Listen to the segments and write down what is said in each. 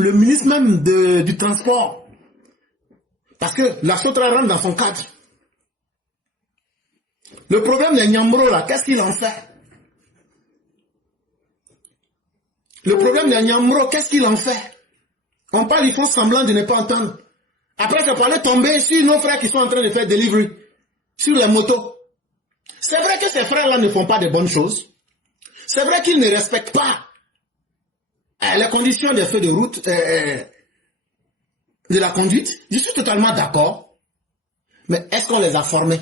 le ministre même du transport. Parce que la Sotra rentre dans son cadre. Le problème des Nyambro là, qu'est-ce qu'il en fait? Le problème des Nyambro, qu'est-ce qu'il en fait? On parle, ils font semblant de ne pas entendre. Après, ça parlait tomber sur nos frères qui sont en train de faire delivery, sur les motos. C'est vrai que ces frères-là ne font pas de bonnes choses. C'est vrai qu'ils ne respectent pas les conditions des feux de route, de la conduite. Je suis totalement d'accord. Mais est-ce qu'on les a formés?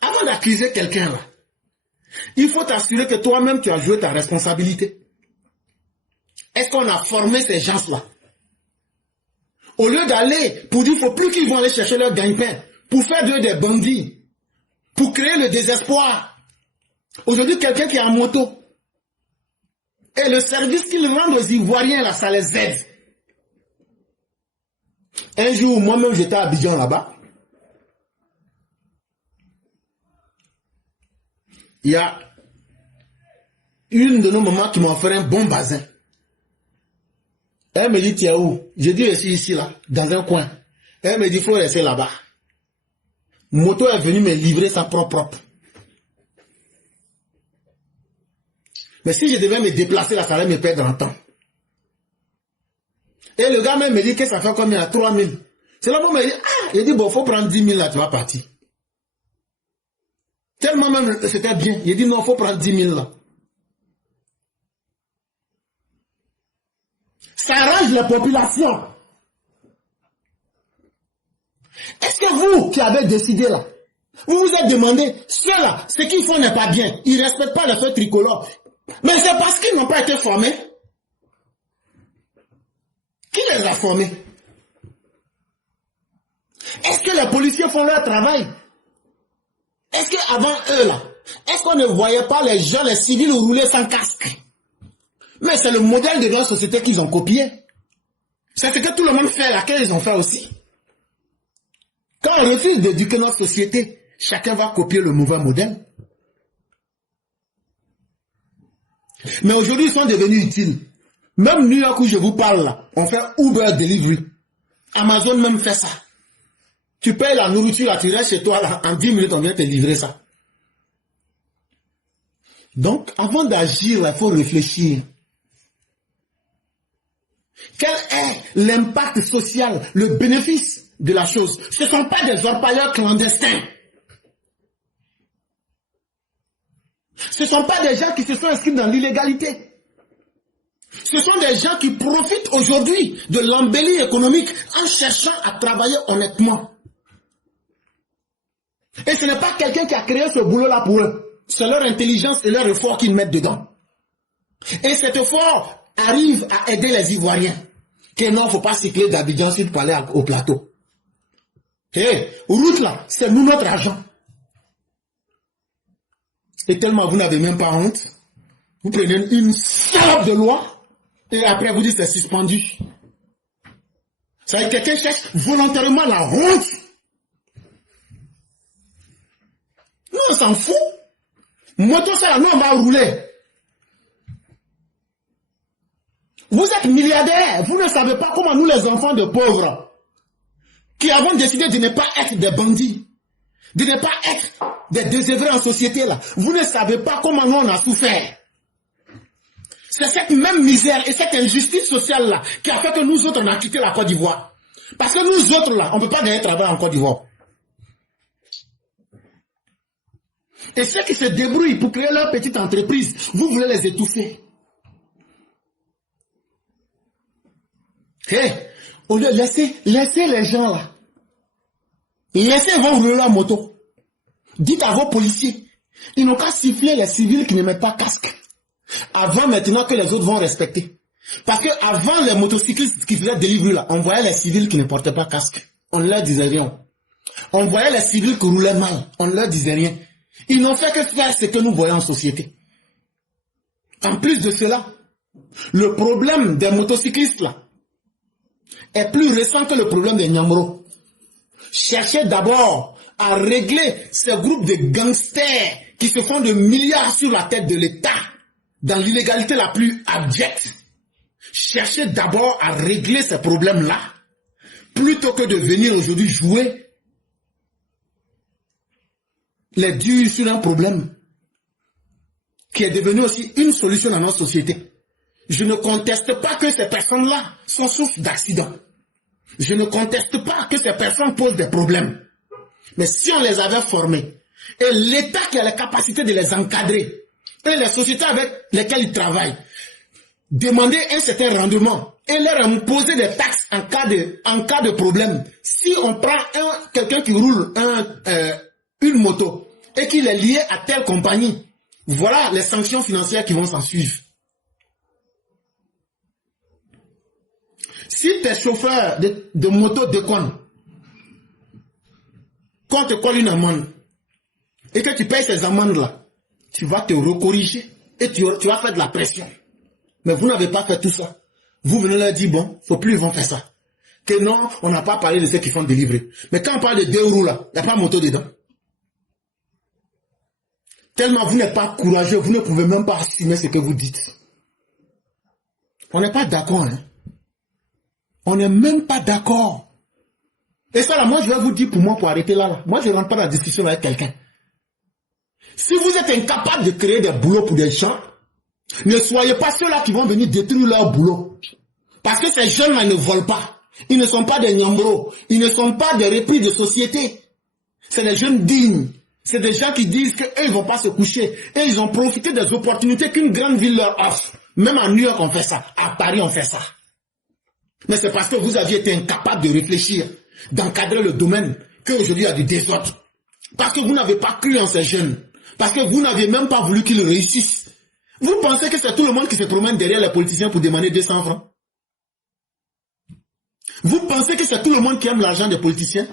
Avant d'accuser quelqu'un là, il faut t'assurer que toi-même tu as joué ta responsabilité. Est-ce qu'on a formé ces gens-là? Au lieu d'aller pour dire qu'il ne faut plus qu'ils vont aller chercher leur gagne-pain, pour faire d'eux des bandits, pour créer le désespoir. Aujourd'hui, quelqu'un qui est en moto, et le service qu'ils rendent aux Ivoiriens, là, ça les aide. Un jour, moi-même, j'étais à Abidjan là-bas. Il y a une de nos mamans qui m'a offert un bon bazin. Elle me dit, tiens où? J'ai dit, ici, là, dans un coin. Elle me dit, il faut rester là-bas. Moto est venu me livrer sa propre. Mais si je devais me déplacer là, ça allait me perdre en temps. Et le gars même me dit que ça fait combien? 3000. C'est là où il me dit, ah, il dit, bon, il faut prendre 10 000 là, tu vas partir. Tellement même, c'était bien. Il dit, non, il faut prendre 10 000 là. Ça arrange la population. Est-ce que vous qui avez décidé là, vous vous êtes demandé, ceux-là, ce qu'ils font n'est pas bien. Ils ne respectent pas le feu tricolore. Mais c'est parce qu'ils n'ont pas été formés. Qui les a formés? Est-ce que les policiers font leur travail? Est-ce qu'avant eux là, est-ce qu'on ne voyait pas les gens, les civils rouler sans casque? Mais c'est le modèle de notre société qu'ils ont copié. C'est ce que tout le monde fait, laquelle ils ont fait aussi. Quand on refuse d'éduquer notre société, chacun va copier le mauvais modèle. Mais aujourd'hui, ils sont devenus utiles. Même New York où je vous parle là, on fait Uber Delivery. Amazon même fait ça. Tu payes la nourriture, là, tu restes chez toi, là, en 10 minutes, on vient te livrer ça. Donc, avant d'agir, il faut réfléchir. Quel est l'impact social, le bénéfice de la chose? Ce ne sont pas des orpailleurs clandestins. Ce ne sont pas des gens qui se sont inscrits dans l'illégalité. Ce sont des gens qui profitent aujourd'hui de l'embellie économique en cherchant à travailler honnêtement. Et ce n'est pas quelqu'un qui a créé ce boulot-là pour eux. C'est leur intelligence et leur effort qu'ils mettent dedans. Et cet effort arrive à aider les Ivoiriens. Que non, il ne faut pas cycler d'Abidjan Sud pour aller au plateau. Hey, route là, c'est nous notre argent. Et tellement vous n'avez même pas honte. Vous prenez une salope de loi et après vous dites c'est suspendu. Ça veut dire que quelqu'un cherche volontairement la honte. Nous on s'en fout. Moto ça, nous on va rouler. Vous êtes milliardaires, vous ne savez pas comment nous les enfants de pauvres, qui avons décidé de ne pas être des bandits, de ne pas être des désœuvrés en société là, vous ne savez pas comment nous on a souffert. C'est cette même misère et cette injustice sociale là qui a fait que nous autres on a quitté la Côte d'Ivoire. Parce que nous autres là, on ne peut pas gagner travail en Côte d'Ivoire. Et ceux qui se débrouillent pour créer leur petite entreprise, vous voulez les étouffer. Hey, au lieu de laisser les gens là. Laissez vos rouler la moto. Dites à vos policiers, ils n'ont qu'à siffler les civils qui ne mettent pas casque. Avant maintenant que les autres vont respecter. Parce que avant les motocyclistes qui faisaient délivrer là, on voyait les civils qui ne portaient pas casque. On ne leur disait rien. On voyait les civils qui roulaient mal. On ne leur disait rien. Ils n'ont fait que faire ce que nous voyons en société. En plus de cela, le problème des motocyclistes là est plus récent que le problème des Nyambro. Cherchez d'abord à régler ces groupes de gangsters qui se font de milliards sur la tête de l'État dans l'illégalité la plus abjecte. Cherchez d'abord à régler ces problèmes-là, plutôt que de venir aujourd'hui jouer les durs sur un problème qui est devenu aussi une solution dans notre société. Je ne conteste pas que ces personnes-là sont source d'accidents. Je ne conteste pas que ces personnes posent des problèmes. Mais si on les avait formés, et l'État qui a la capacité de les encadrer, et les sociétés avec lesquelles ils travaillent, demander un certain rendement et leur imposer des taxes en cas de problème. Si on prend quelqu'un qui roule une moto et qu'il est lié à telle compagnie, voilà les sanctions financières qui vont s'en suivre. Si tes chauffeurs de moto déconnent, qu'on te colle une amende et que tu payes ces amendes-là, tu vas te recorriger et tu vas faire de la pression. Mais vous n'avez pas fait tout ça. Vous venez leur dire, bon, faut plus ils vont faire ça. Que non, on n'a pas parlé de ceux qui font délivrer. Mais quand on parle de 2 roues là, il n'y a pas moto dedans. Tellement vous n'êtes pas courageux, vous ne pouvez même pas assumer ce que vous dites. On n'est pas d'accord, hein. On n'est même pas d'accord. Et ça là, moi je vais vous dire pour arrêter là. Moi je ne rentre pas dans la discussion avec quelqu'un. Si vous êtes incapable de créer des boulots pour des gens, ne soyez pas ceux-là qui vont venir détruire leur boulot. Parce que ces jeunes-là ne volent pas. Ils ne sont pas des nyambros. Ils ne sont pas des repris de société. C'est des jeunes dignes. C'est des gens qui disent qu'eux, ils ne vont pas se coucher. Et ils ont profité des opportunités qu'une grande ville leur offre. Même à New York, on fait ça. À Paris, on fait ça. Mais c'est parce que vous aviez été incapable de réfléchir, d'encadrer le domaine, qu'aujourd'hui il y a du désordre. Parce que vous n'avez pas cru en ces jeunes. Parce que vous n'avez même pas voulu qu'ils réussissent. Vous pensez que c'est tout le monde qui se promène derrière les politiciens pour demander 200 francs? Vous pensez que c'est tout le monde qui aime l'argent des politiciens?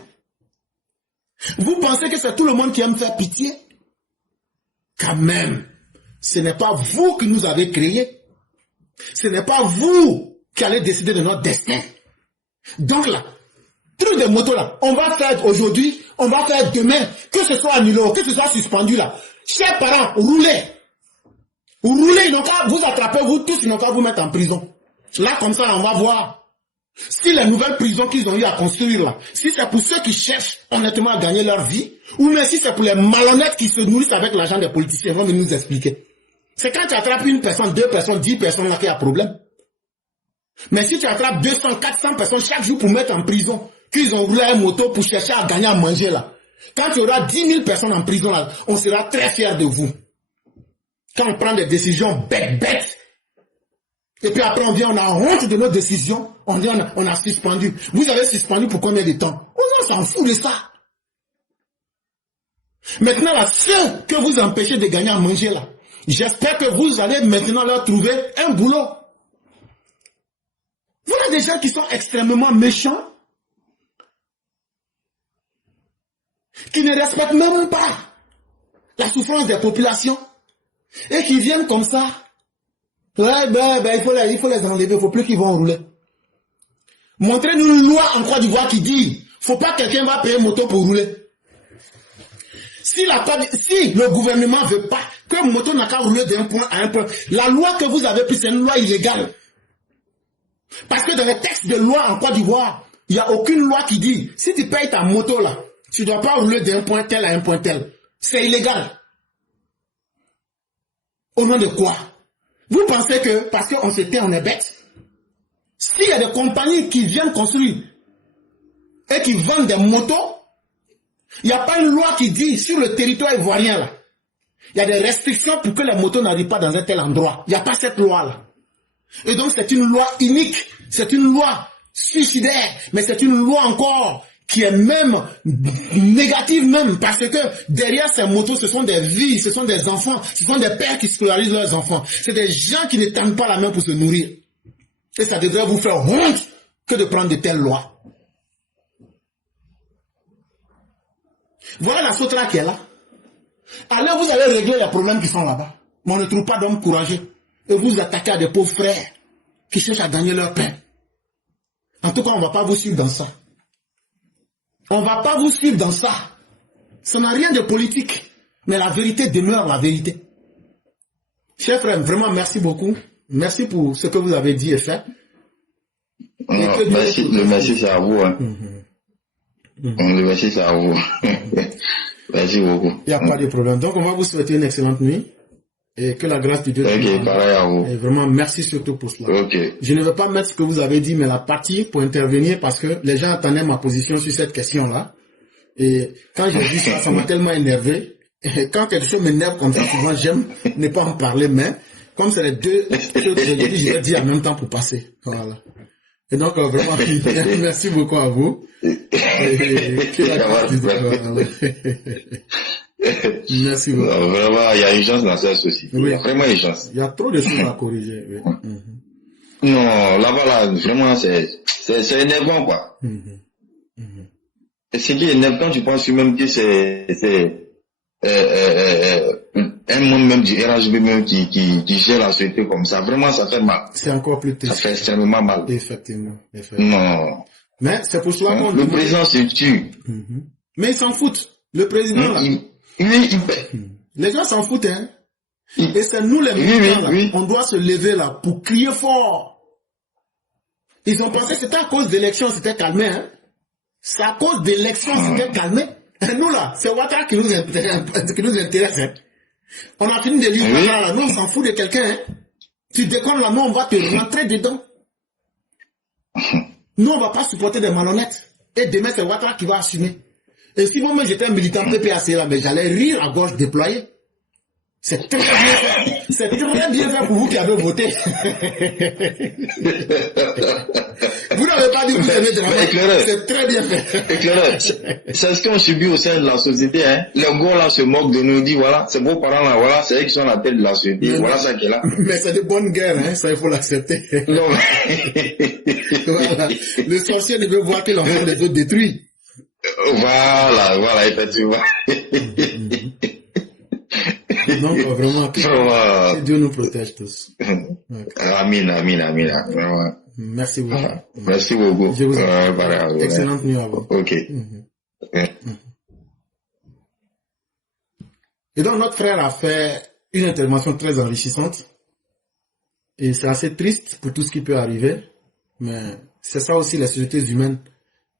Vous pensez que c'est tout le monde qui aime faire pitié? Quand même, ce n'est pas vous qui nous avez créés. Ce n'est pas vous qui allez décider de notre destin. Donc là, truc de moto là, on va faire aujourd'hui, on va faire demain, que ce soit annulé, que ce soit suspendu là. Chers parents, roulez. Roulez, ils n'ont qu'à vous attraper, vous tous, ils n'ont qu'à vous mettre en prison. Là, comme ça, on va voir. Si les nouvelles prisons qu'ils ont eu à construire là, si c'est pour ceux qui cherchent honnêtement à gagner leur vie, ou même si c'est pour les malhonnêtes qui se nourrissent avec l'argent des politiciens, ils vont nous expliquer. C'est quand tu attrapes une personne, 2 personnes, 10 personnes là qu'il y a problème. Mais si tu attrapes 200, 400 personnes chaque jour pour mettre en prison, qu'ils ont roulé une moto pour chercher à gagner à manger là, quand tu auras 10 000 personnes en prison là, on sera très fiers de vous. Quand on prend des décisions bêtes, et puis après on vient, on a honte de nos décisions, on dit on a suspendu. Vous avez suspendu pour combien de temps? On s'en fout de ça. Maintenant là, ceux que vous empêchez de gagner à manger là, j'espère que vous allez maintenant leur trouver un boulot. Voilà des gens qui sont extrêmement méchants, qui ne respectent même pas la souffrance des populations, et qui viennent comme ça. Ouais, il faut les enlever, il ne faut plus qu'ils vont rouler. Montrez-nous une loi en Côte d'Ivoire qui dit, faut pas que quelqu'un va payer moto pour rouler. Si le gouvernement veut pas que moto n'a qu'à rouler d'un point à un point, la loi que vous avez prise, c'est une loi illégale. Parce que dans les textes de loi en Côte d'Ivoire, il n'y a aucune loi qui dit, si tu payes ta moto là, tu ne dois pas rouler d'un point tel à un point tel. C'est illégal. Au nom de quoi? Vous pensez que parce qu'on se tait, on est bête? S'il y a des compagnies qui viennent construire et qui vendent des motos, il n'y a pas une loi qui dit sur le territoire ivoirien là, il y a des restrictions pour que les motos n'arrivent pas dans un tel endroit. Il n'y a pas cette loi là. Et donc c'est une loi unique, c'est une loi suicidaire, mais c'est une loi encore qui est même négative même, parce que derrière ces motos, ce sont des vies, ce sont des enfants, ce sont des pères qui scolarisent leurs enfants. C'est des gens qui ne tendent pas la main pour se nourrir. Et ça devrait vous faire honte que de prendre de telles lois. Voilà la Sotra qui est là. Allez, vous allez régler les problèmes qui sont là-bas. Mais on ne trouve pas d'hommes courageux. Et vous attaquez à des pauvres frères qui cherchent à gagner leur pain. En tout cas, on ne va pas vous suivre dans ça. On ne va pas vous suivre dans ça. Ça n'a rien de politique. Mais la vérité demeure la vérité. Chers frères, vraiment merci beaucoup. Merci pour ce que vous avez dit et fait. Merci, le merci c'est à vous. Hein. Le merci c'est à vous. Merci beaucoup. Il n'y a pas de problème. Donc, on va vous souhaiter une excellente nuit. Et que la grâce de Dieu. Ok, pareil à vous. Et vraiment, merci surtout pour cela. Ok. Je ne veux pas mettre ce que vous avez dit, mais la partie pour intervenir parce que les gens attendaient ma position sur cette question-là. Et quand j'ai dit ça, ça m'a tellement énervé. Et quand quelque chose m'énerve comme ça, souvent, j'aime ne pas en parler, mais comme c'est les deux choses que j'ai dit, je vais dire en même temps pour passer. Voilà. Et donc, vraiment, merci beaucoup à vous. Et que la grâce de Dieu. Merci beaucoup. Non, vraiment, il y a urgence dans cette société. Oui. Il y a vraiment urgence. Il y a trop de choses à corriger. Oui. Non, là-bas, là, vraiment, c'est énervant, quoi. Et ce qui est énervant, quand tu penses même que c'est un monde même du RHB même qui gère la société comme ça, vraiment, ça fait mal. C'est encore plus triste. Ça fait extrêmement mal. Effectivement. Non. Mais c'est pour cela qu'on le président se tue. Mais ils s'en foutent. Le président, là. Il paie. Les gens s'en foutent, hein. Et c'est nous les militants, là. On doit se lever, là, pour crier fort. Ils ont pensé que c'était à cause d'élections, c'était calmé, hein. C'est à cause d'élections, c'était calmé. Et nous, là, c'est Ouattara qui nous intéresse, hein. On a fini de lire Ouattara, là. Nous, on s'en fout de quelqu'un, hein. Tu déconnes, là, nous, on va te rentrer dedans. Nous, on va pas supporter des malhonnêtes. Et demain, c'est Ouattara qui va assumer. Et si moi-même j'étais un militant PPAC là, mais j'allais rire à gauche déployée. C'est très bien fait. C'est très bien fait pour vous qui avez voté. Vous n'avez pas dit que vous aimez Dramane. C'est très bien fait. Éclaireur, c'est ce qu'on subit au sein de la société. Hein. Les gars là se moquent de nous, disent voilà, c'est vos parents là, voilà, c'est eux qui sont à la tête de la société. Mais voilà ça qui est là. Mais c'est de bonnes guerres, hein, ça il faut l'accepter. Non. Voilà. Le sorcier ne veut voir que l'enfant des autres détruit. Voilà, effectivement. Donc, vraiment, que Dieu nous protège tous. Amin. Vraiment. Merci beaucoup. Merci beaucoup. Je vous en excellente nuit à vous. Ok. Et donc, notre frère a fait une intervention très enrichissante. Et c'est assez triste pour tout ce qui peut arriver. Mais c'est ça aussi les sociétés humaines.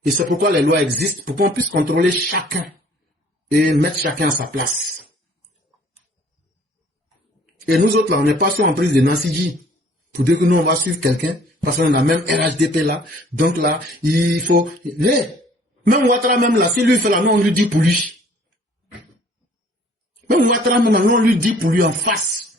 Et c'est pourquoi les lois existent, pour qu'on puisse contrôler chacun et mettre chacun à sa place. Et nous autres, là, on n'est pas sur en prise de Nancy pour dire que nous, on va suivre quelqu'un, parce qu'on a même RHDP là. Donc là, il faut... Même Ouattara, même là, si lui fait là, nous, on lui dit pour lui. Même Ouattara, même là, nous, on lui dit pour lui en face.